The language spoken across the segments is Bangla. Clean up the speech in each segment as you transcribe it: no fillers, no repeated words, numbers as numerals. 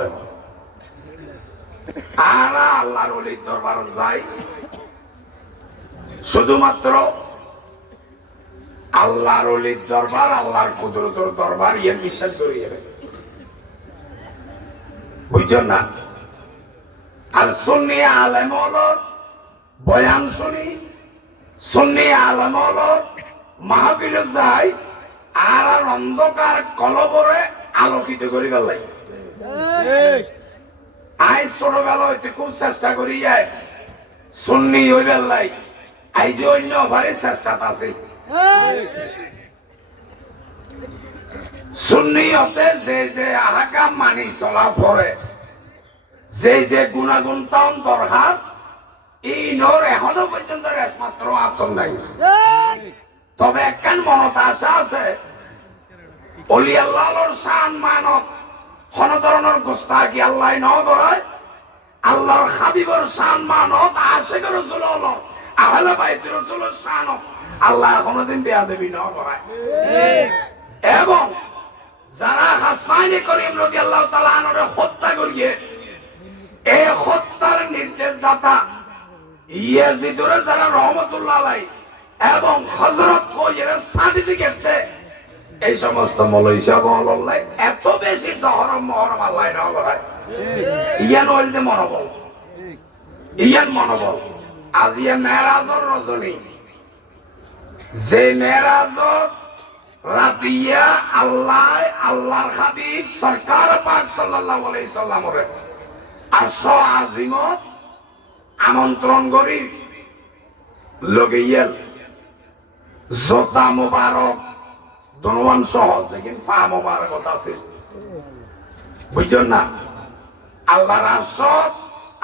হতে আর আল্লাহর ওলির দরবার যায় শুধুমাত্র আল্লাহর ওলির দরবার, আল্লাহর কুদরতের দরবার ইয়ে বিশ্বাস করি বুঝছেন না। আর সুন্নি আলেম হলো বয়ান শুনি, সুন্নি আলেম হলো মাহফিল যায় আর অন্ধকার কলবরে আলোকিত করি বেলাই। আই ছোটবেলা হইতে খুব চেষ্টা করি সুন্নি হই বেলাই, আই যে অন্য ভারে চেষ্টা আছে সুন্নি হতে যে যে আহকাম মানি চলা পড়ে, যে যে গুণাগুণ তাম দরকার এই নোর এখনো পর্যন্ত একমাত্র আতঙ্ক নাই। তবে একখান মনত আশা আছে অলি আল্লাহর শান মানত কোন ধরনের গোস্তাকি আল্লাহ ন করায়, আল্লাহর হাবিবর শান মানত আশিক রাসূল হলো আহলে বাইত রাসূলের শান আল্লাহ কোনদিন বেয়াদবি ন করায়। এবং যারা হাসমাইনে করিম রাদিয়াল্লাহু তাআলা আনহু হত্যা করিয়ে এই হত্যার নির্দেশদাতা ইয়াজিদুর যারা রহমতুল্লাহ আলাইহি এবং হযরত কইয়ের সার্টিফিকেট দেয়, এই সমস্ত মৌলভী সাহেব আল্লাহ এত বেশি দহরম মহরম আল্লাহ না করায়। ইয়ান হইলে মনোবল, ইয়ান মনোবল। আজ ইয়ে মেরাজর রজনী, যে মেরাজর রাতিয়া আল্লাহ আল্লাহর হাবিব সরকার পাক সাল্লাল্লাহু আলাইহি সাল্লামের আরশ আজিমত আমন্ত্রণ করি লগিয়েল জোতা মুবারক ধনবান সহজ দেখেন পা মুবারক আছে বুঝছেন না। আল্লাহর আরশ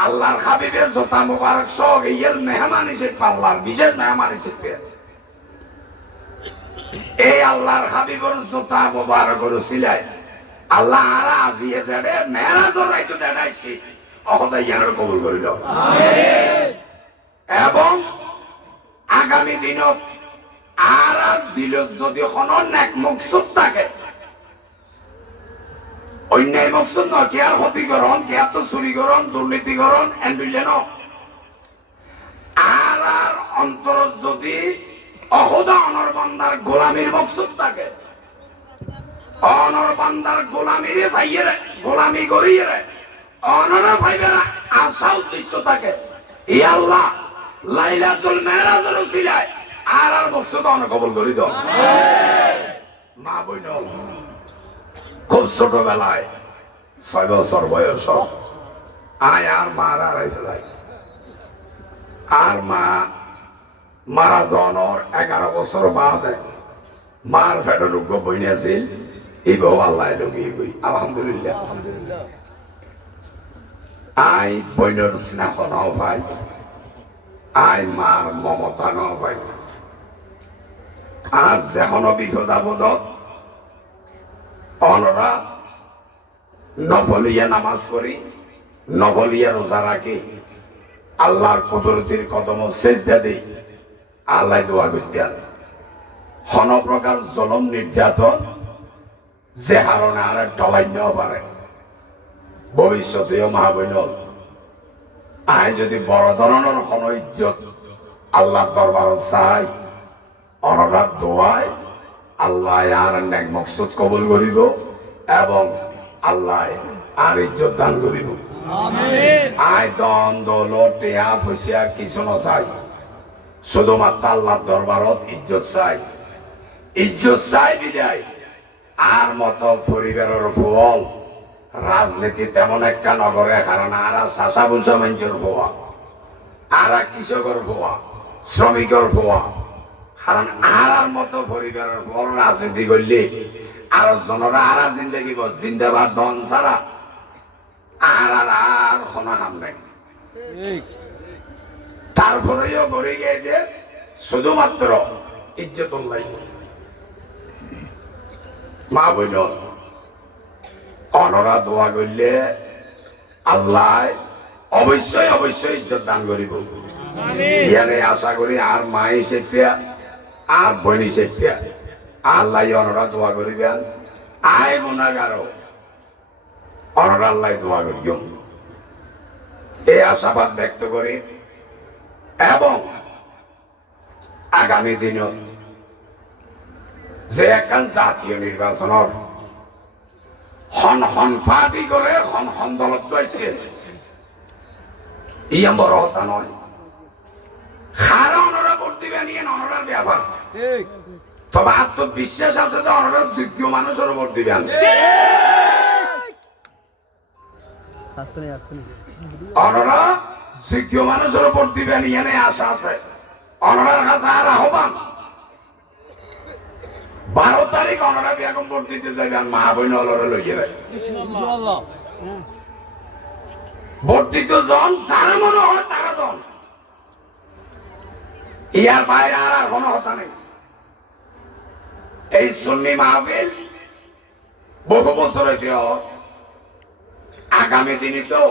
আল্লাহর হাবিবের জোতা মুবারক সহ গিয়েল মেহমান হিসেবে আল্লাহর বিশেষ মেহমান হিসেবে এই আল্লাহর হাবিবের জোতা মুবারক রসিলায় আল্লাহ আর আজিয়ে যাবে মেরাজর রাইতো দেখাইছি অহদা ইয়ার কবুল করিল। এবং আগামী দিনত আর দিল যদি কোন নেক মকসুদ থাকে, অন্যায় মকসুদ নয়, কে আর ক্ষতিকরণ, কে আর তো চুরিকরণ দুর্নীতিকরণ এন্ডুলেন আর আর অন্তর যদি অহদা অনর বান্দার গোলামির মকসুদ থাকে, অনর বান্দার গোলামিরে ভাইয়ে গোলামি করিয়ে অনরা ভাইবে আশা উদ্দেশ্য থাকে, ই আল্লাহ লাইলাতুল মেরাজের উসিলায় আর আর মকসুদ অন কবুল করি দাও। মা বইন খুব ছোটবেলায় 6 বছর বয়স আয় আর মার আড়াই ফেলাই, আর মা মারা জনের 11 বছর বাদে মার ফেটে রোগ বইনে আছিল, এই বউ আল্লাহ লগিয়ে বই আলহামদুলিল্লাহ। আই বইনের স্নেহ নাও ভাই, আই মার মমতা নাও ভাই। আর যেমন বিপদ আপদ অনরা নফলিয়া নামাজ পড়ি, নফলিয়া রোজা রাখি, আল্লাহর কুদরতির কদম সেজদা দেই, আল্লাহ দোয়া করতেন হন প্রকার জলম নির্যাতন যে হারণে আর টলাই নেওয়া পারে ভবিষ্যতেও মহাবৈনল আয় যদি বড় ধরনের হন ইজ্জত আল্লাহ দরবার চাই অনরাত দোয়ায় আল্লাহ আর নেক মকসুদ কবুল করিব এবং আল্লাহ আর ইজ্জত দান করিব। আয় দন দৌলত টিয়া পয়সা কিছু নচাই, শুধুমাত্র আল্লাহ দরবারত ইজ্জত চাই, ইজ্জত চাই বিদায় আর মতো পরিবারের ফল রাজনীতি তেমন একটা নগরে কারণ আর চাষা বুঝা মানুষের ফোয়া, আর কৃষকের ফোয়া, শ্রমিকের ফোয়া, কারণ আর মতো পরিবারের ফল রাজনীতি করলে আর জনরা আর জিন্দগি জিন্দাবাদ ধন ছাড়া আর আর আর খনা হাম নাই। তারপরেও করে গিয়ে শুধুমাত্র ইজ্জত মা বইন অনরা দোয়া করলে আল্লাহ অবশ্যই অবশ্যই ইজ্জত দান করিব। ইয়ানে আশা করি আর মাই শেখিয়া আর বইনি শেখিয়া আল্লাহ অনরা দোয়া করিবেন। আয় গুণাগার অনরাল্লাহ দোয়া করিও এই আশাবাদ ব্যক্ত করি এবং আগামী দিনত যে একখান জাতীয় নির্বাচনের হন ফাটি করে হন দলত পাইছে ই বড় কথা নয় খারা অনরা ভোট দিবে নিয়ে অনরার ব্যাপার তবে আত্মবিশ্বাস আছে তো অনরা যোগ্য মানুষেরও ভোট দিবেন অনরা যোগ্য মানুষেরও ভোট দিবেন এনে আশা আছে অনরার কাছে আর আহ্বান 12 তারিখ অনরা বেগম ভোট দিতে যাবেন মা বোন অলরে লইয়ে ভোট দিতে জন যারা মনে হয় তারা জন ইয়ার বাইরে আর কোনো কথা নেই এই সুন্নি মাহফিল বহু বছর হইতে আগামী দিনই তো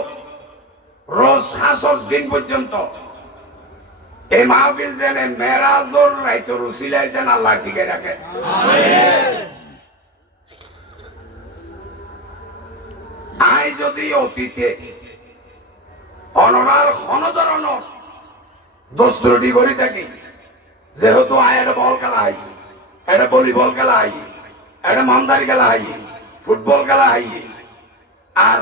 রোজ হাসর দিন পর্যন্ত এই মাহফিল যেন মেরাজুর রাইতো রুসিলাই যেন আল্লাহ টিকে রাখে আই যদি অতীতে অনরার কোন ধরনের দোস্তুটি করে থাকি যেহেতু আয়ের বল খেলা হয় এটা ভলিবল খেলা হয় এটা মান্দারি খেলা হয় ফুটবল খেলা হয় আর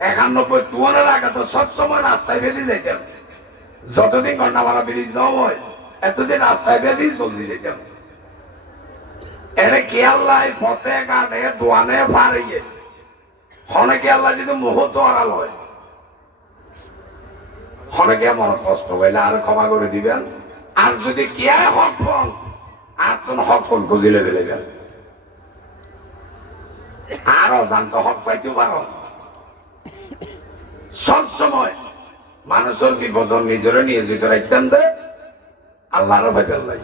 91 তুয়ানের আগে তো সবসময় রাস্তায় বেরিয়ে যেতাম যতদিন ঘন্টামারা ব্রিজ না হয় এতদিন রাস্তায় বেরিয়ে জলদি যেতাম এটা কে আল্লাহ ফতে কাটে দোয়ানে ফারিয়ে অনেকে আল্লাহ যদি মুহূর্ত আড়াল হয় অনেকে মনে কষ্ট হইলে আর ক্ষমা করে দিবেন আর যদি কে হক ফল আর তোর হক ফল খুঁজিলে দিলেন আরো জানতো হক পাইতে পারো সব সময় মানুষের বিপদ নিজেরা নিয়োজিত রাখতেন দেয় আল্লাহরও ভাইবেন নাই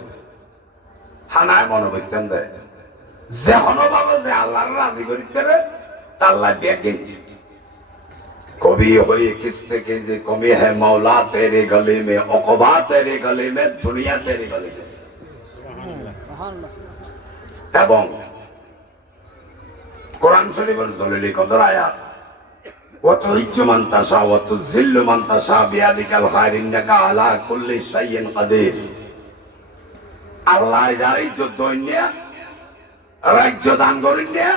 হানায় মনোবৈতেন দেয় যে হনভাবে যে আল্লাহর রাজি করিতে তাল্লা ব্যাগিন कभी हुई किसने किसी कमी है मौला तेरे गले में अकबा तेरे गले में दुनिया तेरे गले में এবং কোরআন শরীফের জলিলি কদর আয়াত ওয়াত ইজ্জু মান তাশা ওয়া তুযিল্লু মান তাশা বিয়াদিকাল খায়র ইন্নাকা আলা কুল্লি শাইইন কাদির আল্লাহ যার ইজ্জত দইনিয়া রাজ্য দান করিনিয়া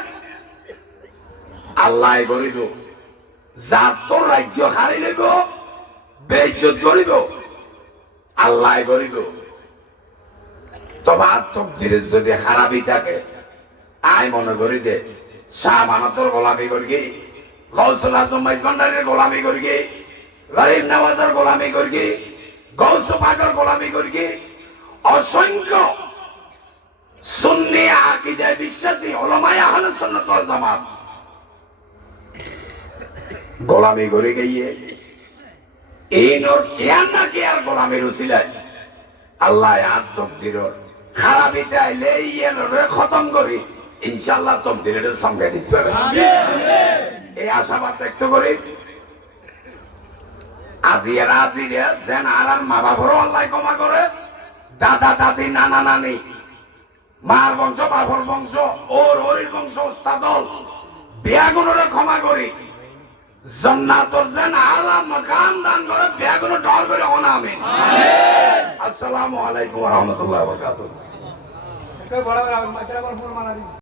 আল্লাহ করিব যার তোর রাজ্য হারি নেব বেইজ্জত করিব আল্লাহ করিব তবে আত্মীর যদি খারাপই থাকে আয় মনে করি দে শাহ মানতর গোলামি করি গৌসুল আজম ভান্ডারের গোলামি করি গরিব নওয়াজের গোলামি করি গৌস পাকের গোলামি করি অসংখ্য সুন্নি আকীদায় বিশ্বাসী উলামায়ে আহলে সুন্নাত ওয়াল জামাত গোলামি করে গিয়ে এই নোর কেয়ার না কেয়ার গোলামির উসিলায় আল্লাহ আর তকদির খারাপিতে আইলে ইয়ের খতম করি ইনশাআল্লাহ তকদিরের সঙ্গে দিতে হবে এই আশাবাদ ব্যক্ত করি আজিয়ারা আজিরা যেন আর মা বাবারও আল্লাহ ক্ষমা করে দাদা দাদি নানা নানি মার বংশ বাবর বংশ ওর ওরির বংশ ওস্তাদল বিয়াগুলোরে ক্ষমা করি জান্নাতের যেন আলা মাকাম দান করে বেগুন ডর করে অনামিন আসসালামু আলাইকুম ওয়া রাহমাতুল্লাহি ওয়া বারাকাতুহু